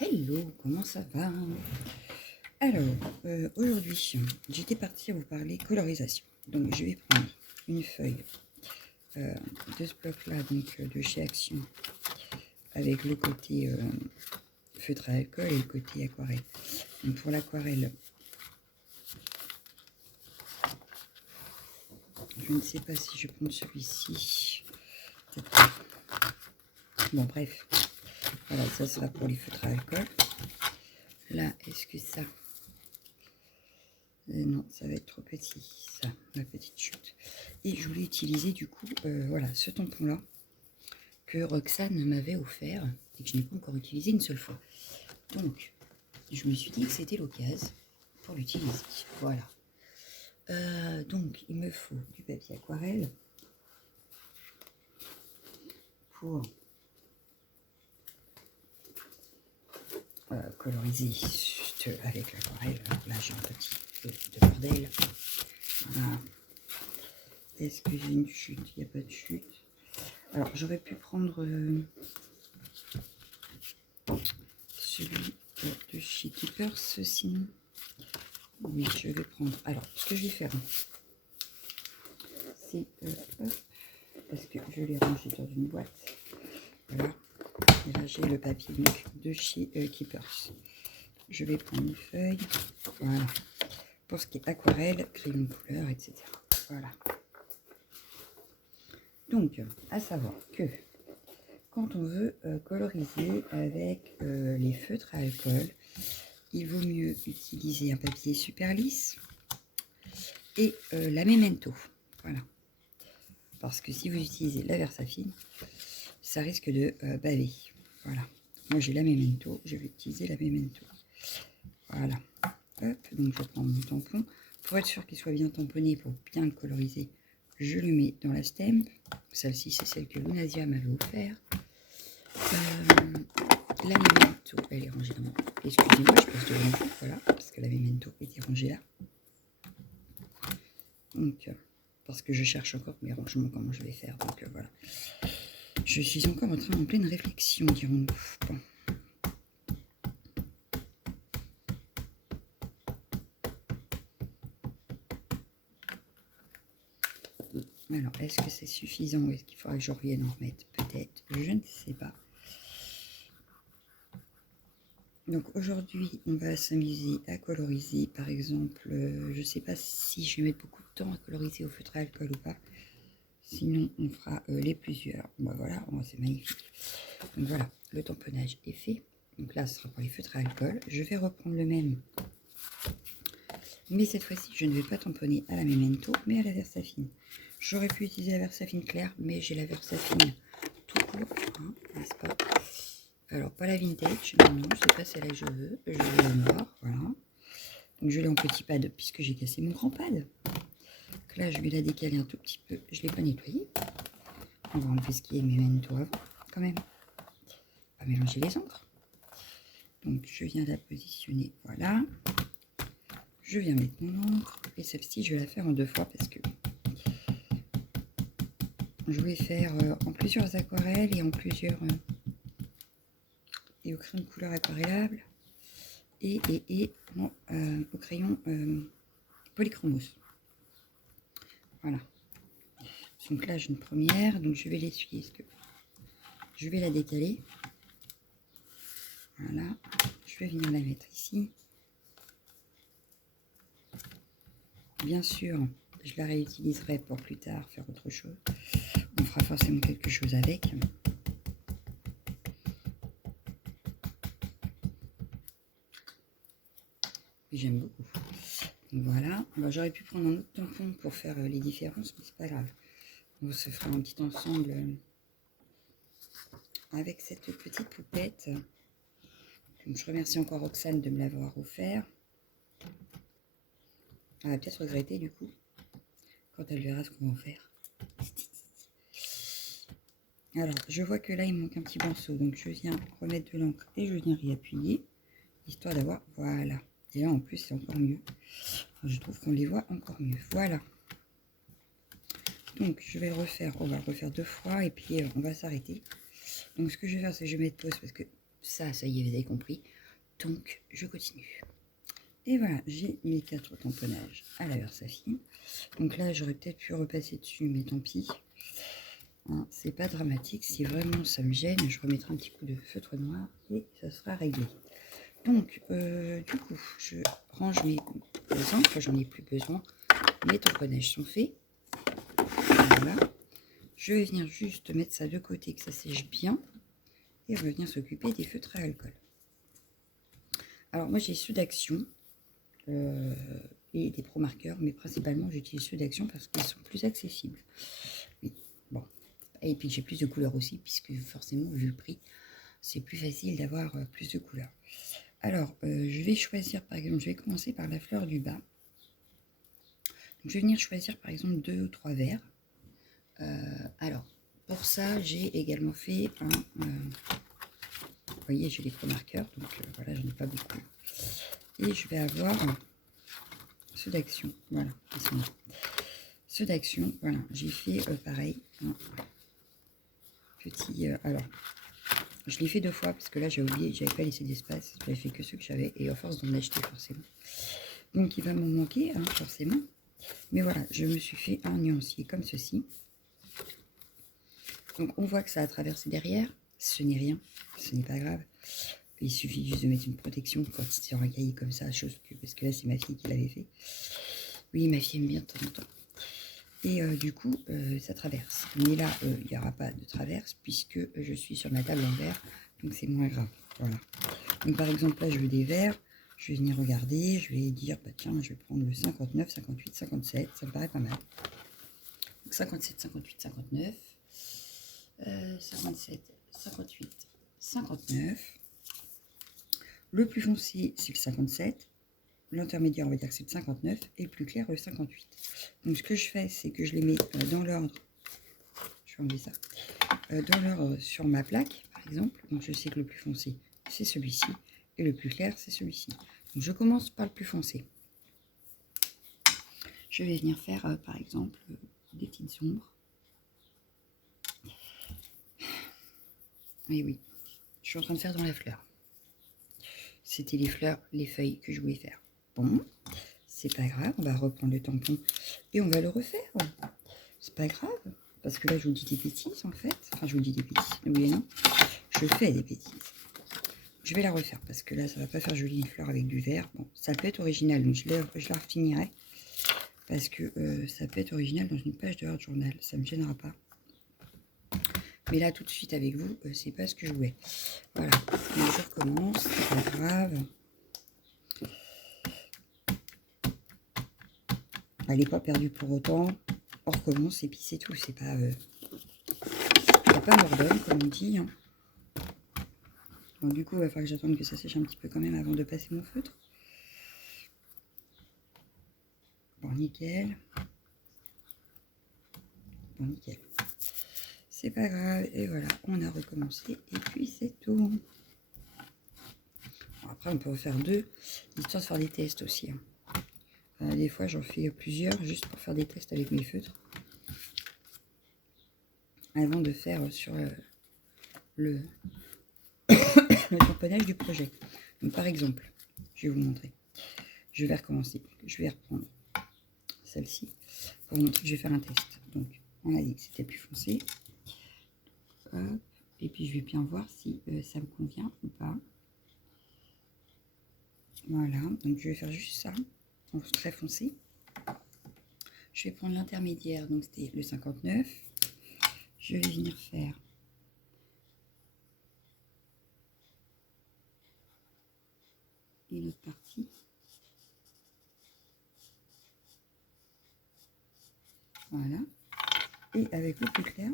Hello, comment ça va? Alors, aujourd'hui, j'étais partie à vous parler colorisation. Donc, je vais prendre une feuille de ce bloc-là, donc de chez Action, avec le côté feutre à alcool et le côté aquarelle. Donc, pour l'aquarelle, je ne sais pas si je prends celui-ci. Bon, bref. Voilà, ça sera pour les feutres à alcool. Là, est-ce que ça... non, ça va être trop petit, ça, ma petite chute. Et je voulais utiliser du coup, voilà, ce tampon-là que Roxane m'avait offert et que je n'ai pas encore utilisé une seule fois. Donc, je me suis dit que c'était l'occasion pour l'utiliser. Voilà. Donc, il me faut du papier aquarelle pour coloriser juste avec l'aquarelle. Là, j'ai un petit peu de bordel. Voilà. Est-ce que j'ai une chute? Il n'y a pas de chute. Alors, j'aurais pu prendre celui de chez Keepers, sinon. Oui, je vais prendre. Alors, ce que je vais faire, c'est parce que je l'ai rangé dans une boîte. Voilà. Et là, j'ai le papier donc, de chez Keepers. Je vais prendre une feuille. Voilà. Pour ce qui est aquarelle, crayon de couleur, etc. Voilà. Donc, à savoir que quand on veut coloriser avec les feutres à alcool, il vaut mieux utiliser un papier super lisse et la Memento. Voilà. Parce que si vous utilisez la Versafine, ça risque de baver. Voilà. Moi, j'ai la Memento. Je vais utiliser la Memento. Voilà. Hop. Donc, je prends mon tampon. Pour être sûr qu'il soit bien tamponné, pour bien le coloriser, je le mets dans la stem. Celle-ci, c'est celle que Lunasia m'avait offert. La Memento, elle est rangée dans mon... Excusez-moi, je passe devant vous, voilà, parce que la Memento était rangée là. Donc, parce que je cherche encore mes rangements, comment je vais faire. Donc, voilà. Je suis encore en pleine réflexion, dirons-nous. Bon. Alors, est-ce que c'est suffisant ou est-ce qu'il faudra que je revienne en remettre? Peut-être, je ne sais pas. Donc aujourd'hui, on va s'amuser à coloriser. Par exemple, je ne sais pas si je vais mettre beaucoup de temps à coloriser au feutre à alcool ou pas. Sinon, on fera les plusieurs. Bon, voilà, oh, c'est magnifique. Donc voilà, le tamponnage est fait. Donc là, ce sera pour les feutres à alcool. Je vais reprendre le même. Mais cette fois-ci, je ne vais pas tamponner à la Memento, mais à la Versafine. J'aurais pu utiliser la Versafine claire, mais j'ai la Versafine tout court, hein, n'est-ce pas? Alors, pas la vintage, non, c'est pas celle-là que je veux. Je veux la noire, voilà. Donc, je l'ai en petit pad, puisque j'ai cassé mon grand pad. Donc là, je vais la décaler un tout petit peu. Je ne l'ai pas nettoyée. On va enlever ce qui est Memento avant, quand même. On va mélanger les encres. Donc, je viens la positionner, voilà. Je viens mettre mon encre. Et celle-ci, je vais la faire en 2 fois, parce que je vais faire en plusieurs aquarelles et en plusieurs... et au crayon de couleur aquarellable. Et non, au crayon polychromos. Voilà. Donc là, j'ai une première. Donc je vais l'essuyer. Je vais la décaler. Voilà. Je vais venir la mettre ici. Bien sûr, je la réutiliserai pour plus tard faire autre chose. On fera forcément quelque chose avec. J'aime beaucoup. Donc voilà. J'aurais pu prendre un autre tampon pour faire les différences, mais c'est pas grave. On se fera un petit ensemble avec cette petite poupette. Donc, je remercie encore Roxane de me l'avoir offert. Elle va peut-être regretter du coup, quand elle verra ce qu'on va en faire. Alors, je vois que là, il me manque un petit pinceau. Donc, je viens remettre de l'encre et je viens réappuyer, histoire d'avoir... Voilà. Et là, en plus, c'est encore mieux. Enfin, je trouve qu'on les voit encore mieux. Voilà. Donc, je vais le refaire. On va le refaire 2 fois et puis on va s'arrêter. Donc, ce que je vais faire, c'est que je vais mettre pause parce que ça y est, vous avez compris. Donc, je continue. Et voilà, j'ai mes 4 tamponnages à la Versafine. Donc là, j'aurais peut-être pu repasser dessus, mais tant pis. Hein, c'est pas dramatique. Si vraiment ça me gêne, je remettrai un petit coup de feutre noir et ça sera réglé. Donc, du coup, je range mes encres. J'en ai plus besoin. Mes tamponnages sont faits. Voilà. Je vais venir juste mettre ça de côté, que ça sèche bien. Et revenir s'occuper des feutres à alcool. Alors, moi, j'ai ceux d'Action. Et des Pro marqueurs, mais principalement j'utilise ceux d'Action parce qu'ils sont plus accessibles. Oui, bon. Et puis j'ai plus de couleurs aussi, puisque forcément, vu le prix, c'est plus facile d'avoir plus de couleurs. Alors, je vais choisir, par exemple, je vais commencer par la fleur du bas. Donc, je vais venir choisir, par exemple, 2 ou 3 verres. Alors, pour ça, j'ai également fait un... vous voyez, j'ai les Pro marqueurs, donc voilà, j'en ai pas beaucoup. Et je vais avoir... ceux d'Action, voilà, ils sont là. Ceux d'Action, voilà, j'ai fait pareil, un petit, alors, je l'ai fait 2 fois, parce que là, j'ai oublié, j'avais pas laissé d'espace, j'avais fait que ceux que j'avais, et à force d'en acheter, forcément. Donc, il va m'en manquer, hein, forcément, mais voilà, je me suis fait un nuancier comme ceci. Donc, on voit que ça a traversé derrière, ce n'est rien, ce n'est pas grave. Il suffit juste de mettre une protection quand c'est sur un cahier comme ça, chose que, parce que là, c'est ma fille qui l'avait fait. Oui, ma fille aime bien de temps en temps. Et du coup, ça traverse. Mais là, il n'y aura pas de traverse puisque je suis sur ma table en verre. Donc, c'est moins grave. Voilà. Donc, par exemple, là, je veux des verres. Je vais venir regarder. Je vais dire, bah, tiens, je vais prendre le 59, 58, 57. Ça me paraît pas mal. Donc, 57, 58, 59. 57, 58, 59. Le plus foncé, c'est le 57. L'intermédiaire, on va dire que c'est le 59, et le plus clair, le 58. Donc, ce que je fais, c'est que je les mets dans l'ordre. Je vais enlever ça. Dans l'ordre sur ma plaque, par exemple. Donc, je sais que le plus foncé, c'est celui-ci, et le plus clair, c'est celui-ci. Donc, je commence par le plus foncé. Je vais venir faire, par exemple, des petites ombres. Et oui, je suis en train de faire dans la fleur. C'était les fleurs, les feuilles que je voulais faire. Bon, c'est pas grave, on va reprendre le tampon et on va le refaire. C'est pas grave, parce que là, je vous dis des bêtises, en fait. Enfin, je vous dis des bêtises, oui et non. Je fais des bêtises. Je vais la refaire, parce que là, ça va pas faire joli une fleur avec du vert. Bon, ça peut être original, donc je la refinirai. Parce que ça peut être original dans une page de Art Journal. Ça me gênera pas. Mais là, tout de suite, avec vous, c'est pas ce que je voulais. Voilà, donc je recommence, c'est pas grave. Elle n'est pas perdue pour autant. On recommence et puis c'est tout. C'est pas... il n'y a pas mort d'homme, comme on dit. Hein. Bon, du coup, il va falloir que j'attende que ça sèche un petit peu quand même avant de passer mon feutre. Bon, nickel. Bon, nickel. C'est pas grave. Et voilà, on a recommencé. Et puis, c'est tout. Bon, après, on peut en faire 2, histoire de faire des tests aussi. Hein. Des fois, j'en fais plusieurs, juste pour faire des tests avec mes feutres. Avant de faire sur le tamponnage du projet. Donc, par exemple, je vais vous montrer. Je vais recommencer. Je vais reprendre celle-ci pour vous montrer que je vais faire un test. Donc, on a dit que c'était plus foncé. Hop. Et puis, je vais bien voir si ça me convient ou pas. Voilà. Donc, je vais faire juste ça, en très foncé. Je vais prendre l'intermédiaire. Donc, c'était le 59. Je vais venir faire une autre partie. Voilà. Et avec le plus clair,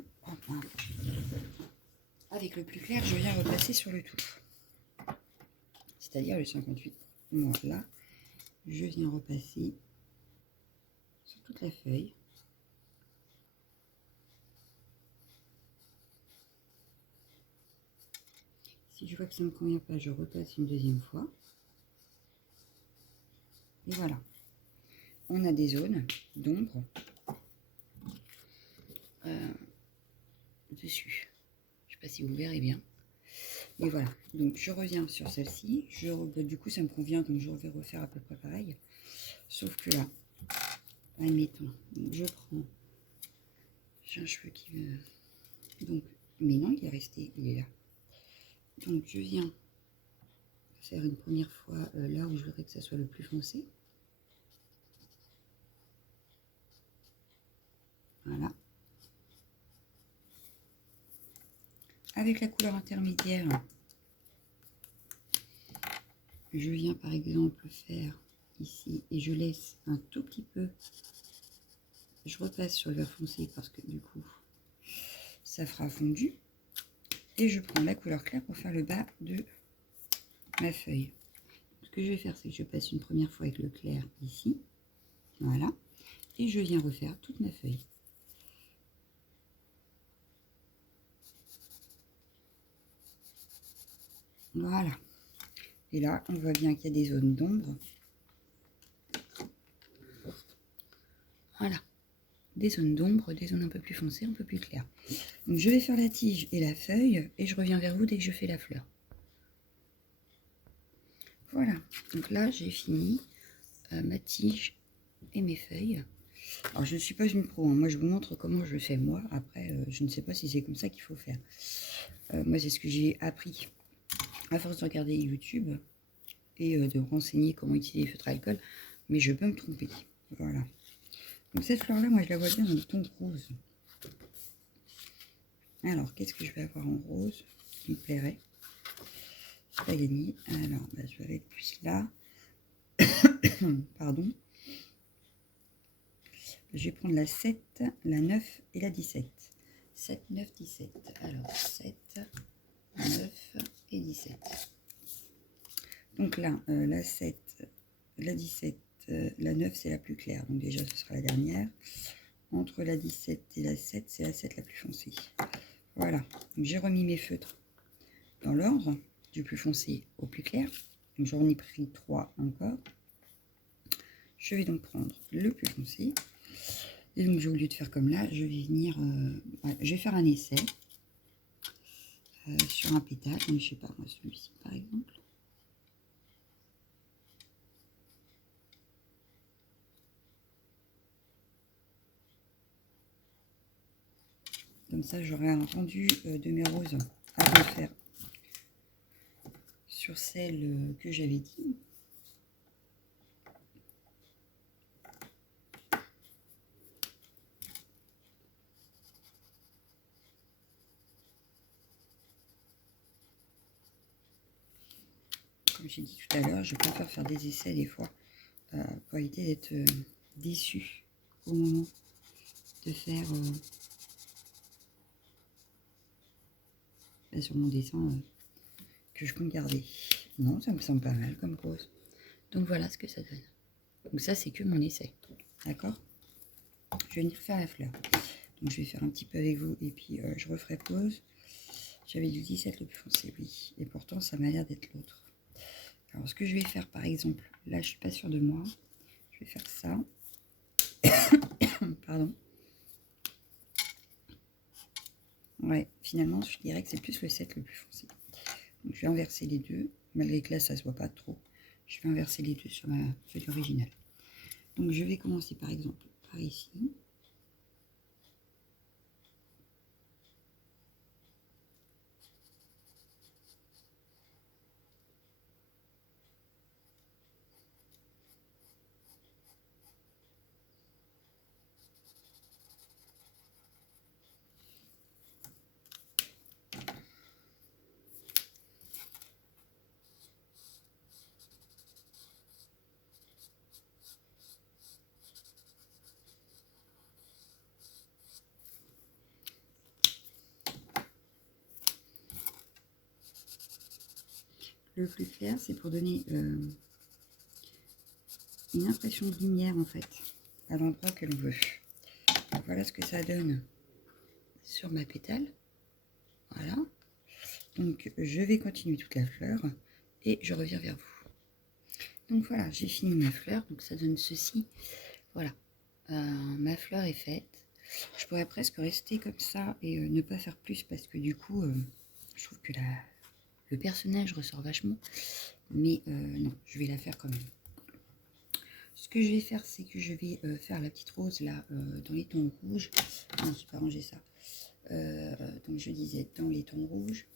avec le plus clair, je viens repasser sur le tout. C'est-à-dire le 58. Voilà. Je viens repasser sur toute la feuille. Si je vois que ça ne me convient pas, je repasse une deuxième fois. Et voilà. On a des zones d'ombre dessus. Je ne sais pas si vous verrez bien. Et voilà, donc je reviens sur celle-ci. Du coup, ça me convient, donc je vais refaire à peu près pareil. Sauf que là, admettons, je prends... J'ai un cheveu qui veut... Donc, mais non, il est resté, il est là. Donc, je viens faire une première fois là où je voudrais que ça soit le plus foncé. Voilà. Avec la couleur intermédiaire, je viens par exemple faire ici et je laisse un tout petit peu. Je repasse sur le vert foncé parce que du coup, ça fera fondu. Et je prends la couleur claire pour faire le bas de ma feuille. Ce que je vais faire, c'est que je passe une première fois avec le clair ici. Voilà. Et je viens refaire toute ma feuille. Voilà. Et là, on voit bien qu'il y a des zones d'ombre. Voilà. Des zones d'ombre, des zones un peu plus foncées, un peu plus claires. Donc, je vais faire la tige et la feuille et je reviens vers vous dès que je fais la fleur. Voilà. Donc là, j'ai fini ma tige et mes feuilles. Alors, je ne suis pas une pro, hein. Moi, je vous montre comment je fais moi. Après, je ne sais pas si c'est comme ça qu'il faut faire. Moi, c'est ce que j'ai appris à force de regarder YouTube et de renseigner comment utiliser les feutres à alcool. Mais je peux me tromper. Voilà. Donc, cette fleur-là, moi, je la vois bien dans le ton rose. Alors, qu'est-ce que je vais avoir en rose qui me plairait? C'est pas gagné. Alors, bah, je vais aller plus là. Pardon. Je vais prendre la 7, la 9 et la 17. 7, 9, 17. Alors, 7, 9 et 17. Donc là, la 7, la 17, la 9, c'est la plus claire. Donc déjà, ce sera la dernière. Entre la 17 et la 7, c'est la 7 la plus foncée. Voilà. Donc j'ai remis mes feutres dans l'ordre, du plus foncé au plus clair. Donc j'en ai pris 3 encore. Je vais donc prendre le plus foncé. Et donc, au lieu de faire comme là, je vais venir... je vais faire un essai sur un pétale. Donc, je sais pas, moi, celui-ci, par exemple. Comme ça, j'aurai un rendu de mes roses à refaire sur celle que j'avais dit. Comme j'ai dit tout à l'heure, je préfère faire des essais des fois pour éviter d'être déçu au moment de faire sur mon dessin que je compte garder. Non, ça me semble pas mal comme rose. Donc voilà ce que ça donne. Donc ça, c'est que mon essai. D'accord? Je vais venir faire la fleur. Donc je vais faire un petit peu avec vous et puis je referai pause. J'avais du 17 le plus foncé, oui. Et pourtant, ça m'a l'air d'être l'autre. Alors, ce que je vais faire, par exemple, là, je suis pas sûre de moi. Je vais faire ça. Pardon. Ouais, finalement, je dirais que c'est plus le 7 le plus foncé. Donc, je vais inverser les deux. Malgré que là, ça se voit pas trop. Je vais inverser les deux sur ma feuille originale. Donc, je vais commencer, par exemple, par ici. Le plus clair, c'est pour donner une impression de lumière, en fait, à l'endroit que l'on veut. Donc, voilà ce que ça donne sur ma pétale. Voilà. Donc, je vais continuer toute la fleur et je reviens vers vous. Donc, voilà, j'ai fini ma fleur. Donc, ça donne ceci. Voilà. Ma fleur est faite. Je pourrais presque rester comme ça et ne pas faire plus parce que du coup, je trouve que le personnage ressort vachement. Mais non, je vais la faire quand même. Ce que je vais faire, c'est que je vais faire la petite rose là, dans les tons rouges. Non, je n'ai pas rangé ça. Donc je disais dans les tons rouges.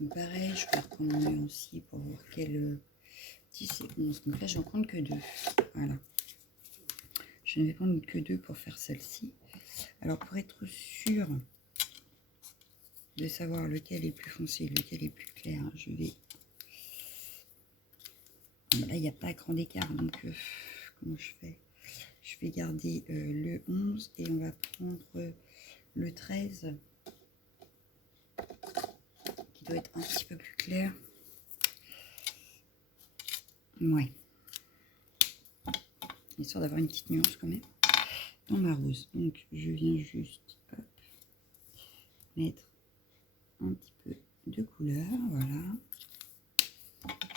Donc pareil, je vais prendre mon nuancier pour voir quel 10 et 11. Donc là, je vais en prendre que 2. Voilà. Je ne vais prendre que 2 pour faire celle-ci. Alors pour être sûr de savoir lequel est plus foncé, lequel est plus clair, je vais... Là, il n'y a pas grand écart, donc comment je fais? Je vais garder le 11 et on va prendre le 13 qui doit être un petit peu plus clair. Ouais. Histoire d'avoir une petite nuance quand même dans ma rose. Donc je viens juste hop, mettre un petit peu de couleur, voilà.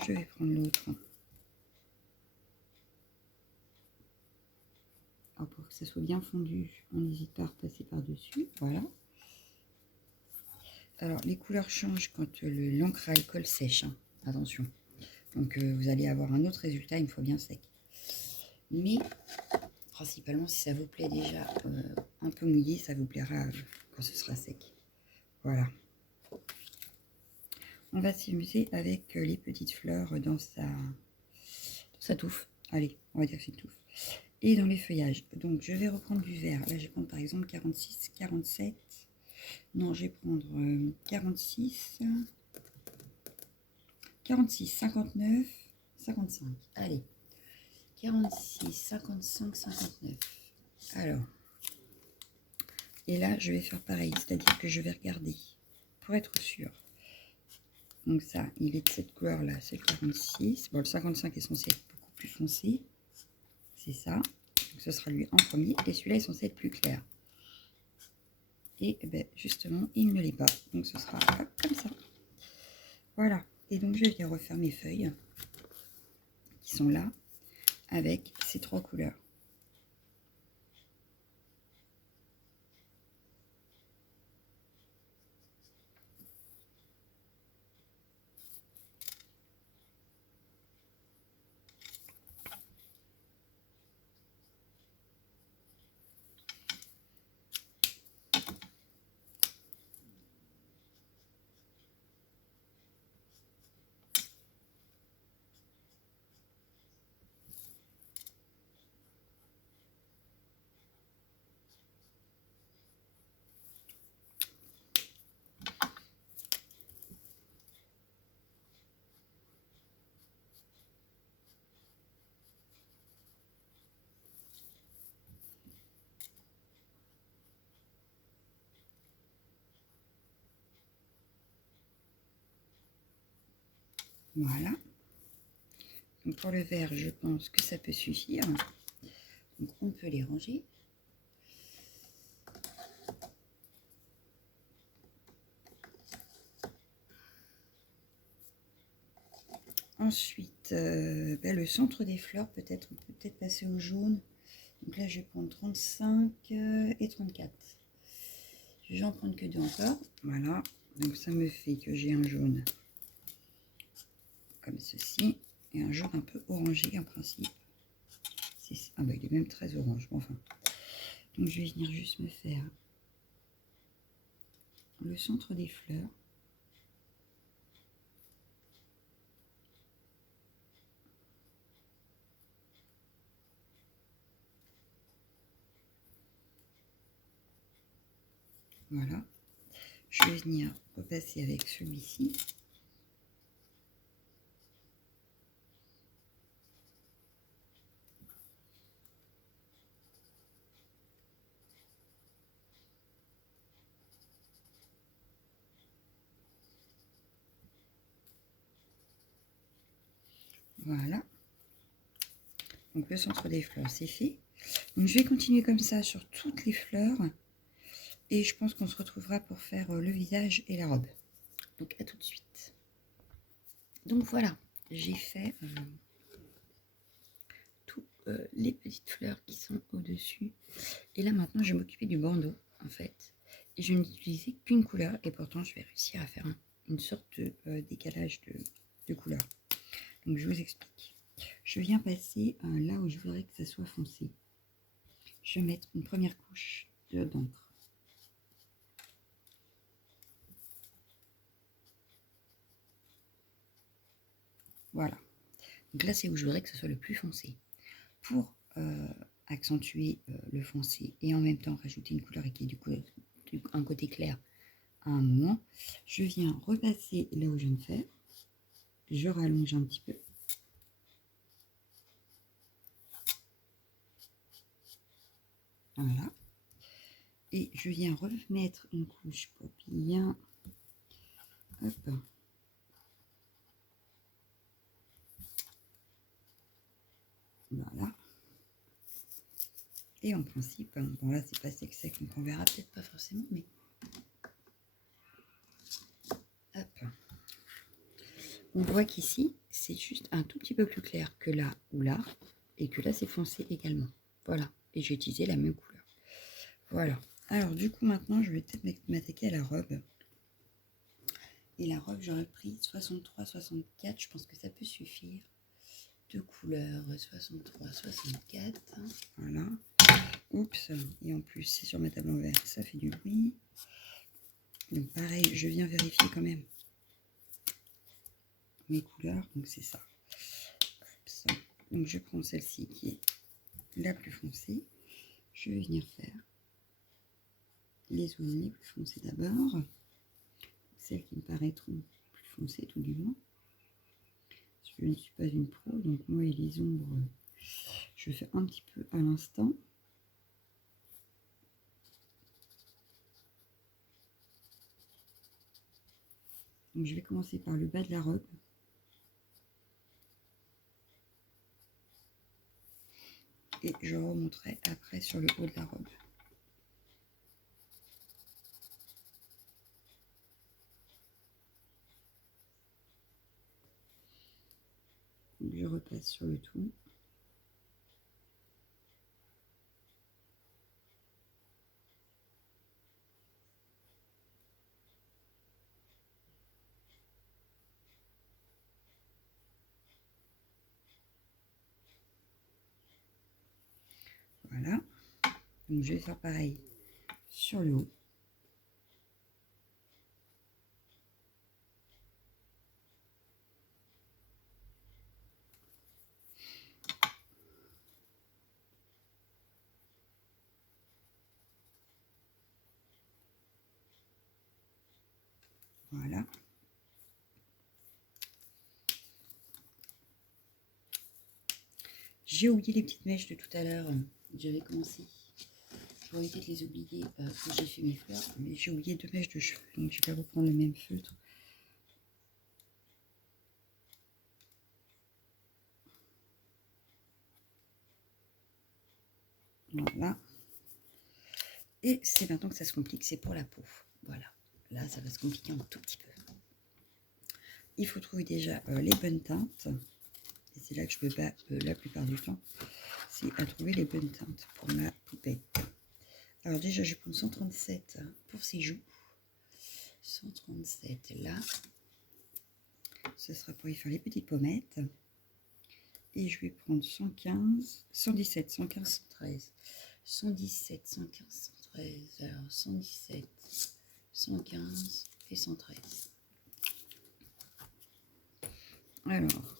Je vais prendre l'autre. Alors pour que ça soit bien fondu, on n'hésite pas à repasser par-dessus, voilà. Alors les couleurs changent quand l'encre à alcool sèche, hein. Attention. Donc vous allez avoir un autre résultat une fois bien sec. Mais principalement si ça vous plaît déjà un peu mouillé, ça vous plaira quand ce sera sec. Voilà. On va s'amuser avec les petites fleurs dans sa touffe. Allez, on va dire que c'est une touffe. Et dans les feuillages. Donc je vais reprendre du vert. Là je vais prendre par exemple 46, 47. Non, je vais prendre 46, 46, 59, 55. Allez, 46, 55, 59. Alors, et là, je vais faire pareil, c'est-à-dire que je vais regarder pour être sûr. Donc ça, il est de cette couleur-là, c'est le 46. Bon, le 55 est censé être beaucoup plus foncé. C'est ça. Donc ce sera lui en premier. Et celui-là est censé être plus clair. Et ben, justement, il ne l'est pas. Donc ce sera hop, comme ça. Voilà. Et donc je viens refaire mes feuilles qui sont là avec ces 3 couleurs. Voilà. Donc pour le vert, je pense que ça peut suffire. Donc on peut les ranger. Ensuite, ben, le centre des fleurs, peut-être, on peut peut-être passer au jaune. Donc là, je vais prendre 35 et 34. Je vais en prendre que 2 encore. Voilà. Donc ça me fait que j'ai un jaune comme ceci. Et un jaune un peu orangé en principe. Ah bah il est même très orange. Bon, enfin. Donc je vais venir juste me faire le centre des fleurs. Voilà. Je vais venir repasser avec celui-ci. Voilà. Donc le centre des fleurs, c'est fait. Donc je vais continuer comme ça sur toutes les fleurs. Et je pense qu'on se retrouvera pour faire le visage et la robe. Donc à tout de suite. Donc voilà, j'ai fait toutes les petites fleurs qui sont au-dessus. Et là maintenant, je vais m'occuper du bandeau en fait. je n'utilisais qu'une couleur et pourtant je vais réussir à faire une sorte de décalage de couleurs. Donc je vous explique. Je viens passer là où je voudrais que ça soit foncé. Je vais mettre une première couche d'encre. Voilà. Donc là, c'est où je voudrais que ce soit le plus foncé. Pour accentuer le foncé et en même temps rajouter une couleur et qui est du coup un côté clair à un moment, je viens repasser là où je viens de faire. Je rallonge un petit peu. Voilà. Et je viens remettre une couche pour bien... Hop. Voilà. Et en principe, bon là c'est pas sec, donc on verra peut-être pas forcément, mais... Hop. On voit qu'ici, c'est juste un tout petit peu plus clair que là ou là, et que là c'est foncé également. Voilà. Et j'ai utilisé la même couleur. Voilà. Alors du coup maintenant, je vais peut-être m'attaquer à la robe. Et la robe, j'aurais pris 63, 64, je pense que ça peut suffire. Deux couleurs, 63, 64. Voilà. Oups, et en plus, c'est sur ma table en verre, ça fait du bruit. Donc pareil, je viens vérifier quand même mes couleurs, donc c'est ça. Oups. Donc je prends celle-ci qui est la plus foncée. Je vais venir faire les zones les plus foncées d'abord. Celles qui me paraîtront plus foncées tout du moins. Je ne suis pas une pro, donc moi et les ombres, je fais un petit peu à l'instant. Donc je vais commencer par le bas de la robe. Et je remonterai après sur le haut de la robe. Donc je repasse sur le tout. Voilà. Donc je vais faire pareil sur le haut. Voilà. J'ai oublié les petites mèches de tout à l'heure. J'avais commencé. J'aurais évité de les oublier quand j'ai fait mes fleurs. Mais j'ai oublié 2 mèches de cheveux. Donc je vais reprendre le même feutre. Voilà. Et c'est maintenant que ça se complique. C'est pour la peau. Voilà. Là, ça va se compliquer un tout petit peu. Il faut trouver déjà les bonnes teintes. Et c'est là que je me bats la plupart du temps. C'est à trouver les bonnes teintes pour ma poupette. Alors déjà, je prends 137 pour ses joues. 137 là. Ce sera pour y faire les petites pommettes. Et je vais prendre 115, 117, 115, 113. 117, 115, 113. Alors 117, 115 et 113. Alors,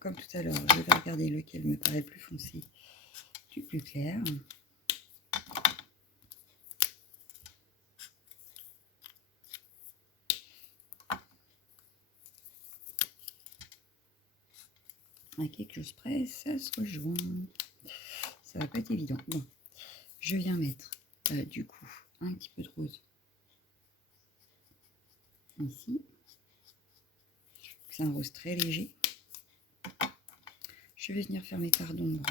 comme tout à l'heure, je vais regarder lequel me paraît le plus foncé du plus clair. À quelque chose près, ça se rejoint. Ça va pas être évident. Bon, je viens mettre du coup un petit peu de rose ici. C'est un rose très léger. Je vais venir faire mes parts d'ombre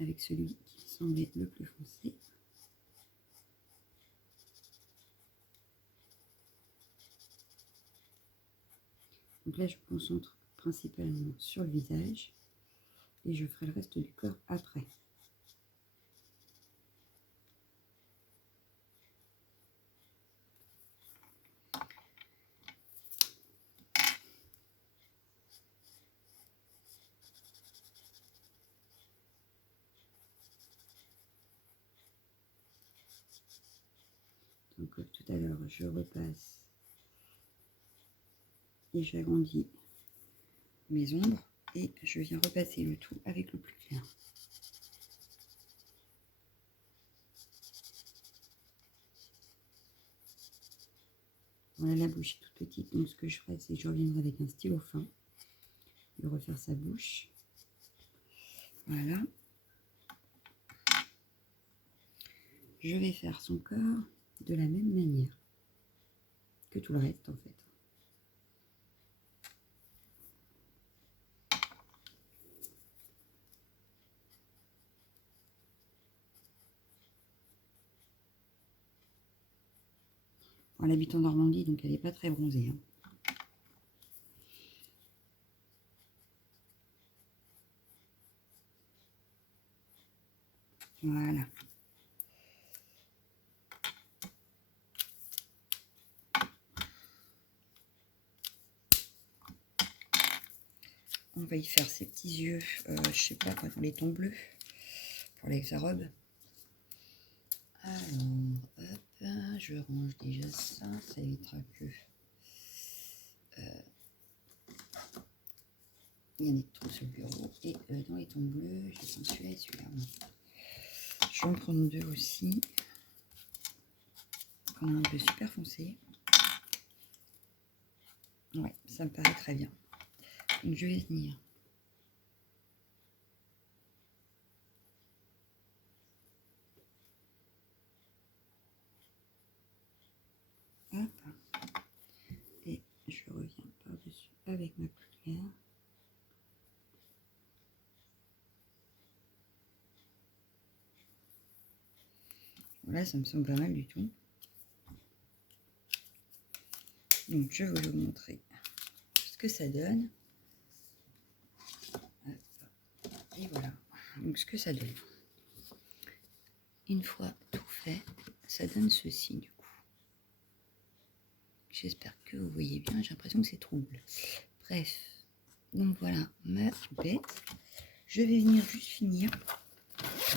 avec celui qui semble être le plus foncé. Donc là, je me concentre principalement sur le visage et je ferai le reste du corps après. Donc comme tout à l'heure, je repasse et j'agrandis mes ombres et je viens repasser le tout avec le plus clair. Voilà, la bouche est toute petite, donc ce que je ferai, c'est que je reviendrai avec un stylo fin et refaire sa bouche. Voilà. Je vais faire son corps de la même manière que tout le reste en fait. Bon, elle habite en Normandie, donc elle n'est pas très bronzée. Hein. Voilà. On va y faire ses petits yeux, je sais pas, dans les tons bleus, pour avec sa robe. Alors, hop, je range déjà ça, ça évitera que il y en ait trop sur le bureau. Et dans les tons bleus, je vais prendre celui-là et celui-là. Je vais en prendre deux aussi. On a un bleu super foncé. Ouais, ça me paraît très bien. Donc je vais venir. Hop. Et je reviens par-dessus avec ma claire. Voilà, ça me semble pas mal du tout. Donc je vais vous montrer ce que ça donne. Et voilà, donc ce que ça donne. Une fois tout fait, ça donne ceci du coup. J'espère que vous voyez bien, j'ai l'impression que c'est trouble. Bref, donc voilà ma poupette. Je vais venir juste finir.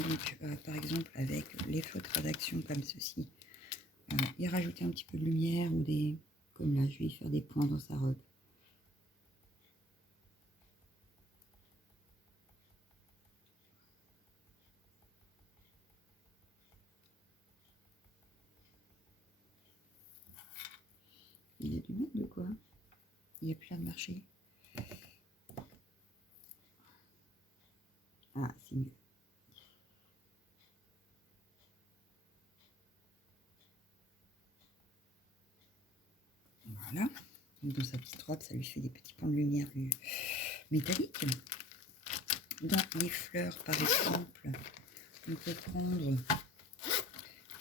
Donc par exemple avec les feutres d'action comme ceci. Y rajouter un petit peu de lumière ou des... Comme là, je vais y faire des points dans sa robe. Il y a du mal de quoi? Il y a plein de marché. Ah, c'est mieux. Voilà. Donc dans sa petite robe, ça lui fait des petits points de lumière métalliques. Dans les fleurs, par exemple, on peut prendre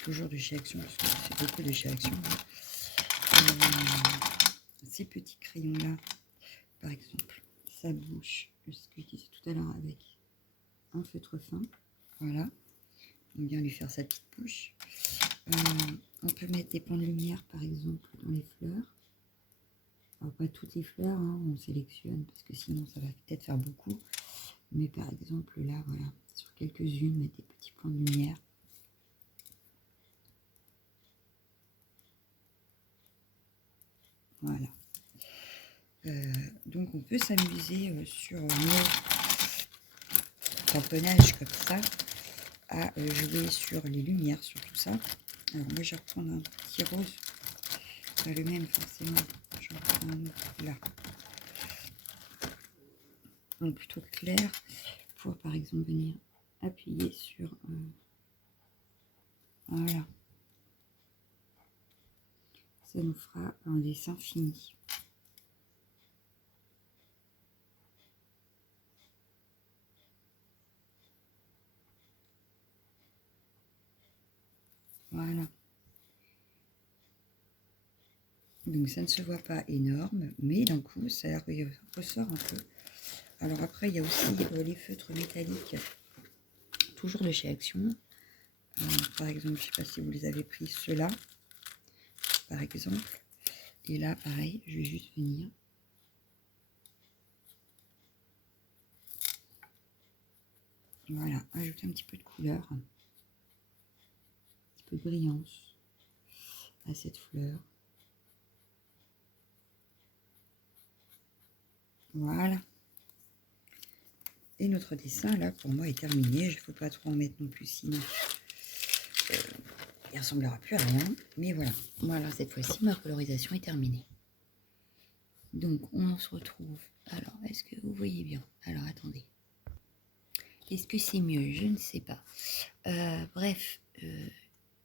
toujours de chez Action, parce que c'est beaucoup de chez Action. Ces petits crayons-là, par exemple, sa bouche, ce que je disais tout à l'heure avec un feutre fin. Voilà. On vient lui faire sa petite bouche. On peut mettre des points de lumière, par exemple, dans les fleurs. Alors, pas toutes les fleurs, hein, on sélectionne, parce que sinon ça va peut-être faire beaucoup. Mais par exemple, là, voilà, sur quelques-unes, mettre des petits points de lumière. Voilà. Donc on peut s'amuser sur nos tamponnages comme ça, à jouer sur les lumières, sur tout ça. Alors moi je vais reprendre un petit rose, pas le même forcément, je vais reprendre là. Donc plutôt clair, pour par exemple venir appuyer sur... voilà. Ça nous fera un dessin fini. Voilà. Donc ça ne se voit pas énorme, mais d'un coup ça ressort un peu. Alors après il y a aussi les feutres métalliques, toujours de chez Action. Par exemple, je ne sais pas si vous les avez pris, ceux-là, par exemple. Et là, pareil, je vais juste venir. Voilà, ajouter un petit peu de couleur, un petit peu de brillance. à cette fleur. Voilà. Et notre dessin, là, pour moi, est terminé. Il ne faut pas trop en mettre non plus, sinon il ne ressemblera plus à rien. Mais voilà. Voilà, cette fois-ci, ma colorisation est terminée. Donc, on se retrouve. Alors, est-ce que vous voyez bien? Alors, attendez. Est-ce que c'est mieux? Je ne sais pas. Bref,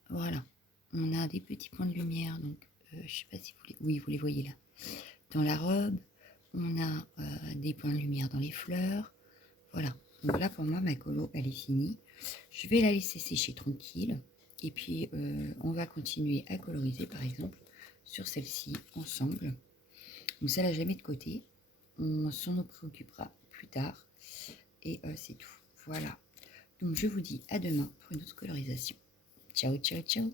voilà. On a des petits points de lumière. Donc, je ne sais pas si vous les... Oui, vous les voyez là. Dans la robe, on a des points de lumière dans les fleurs. Voilà. Donc là, pour moi, ma colo, elle est finie. Je vais la laisser sécher tranquille. Et puis, on va continuer à coloriser, par exemple, sur celle-ci, ensemble. Donc ça, là, je la mets de côté. On s'en préoccupera plus tard. Et c'est tout. Voilà. Donc, je vous dis à demain pour une autre colorisation. Ciao, ciao, ciao.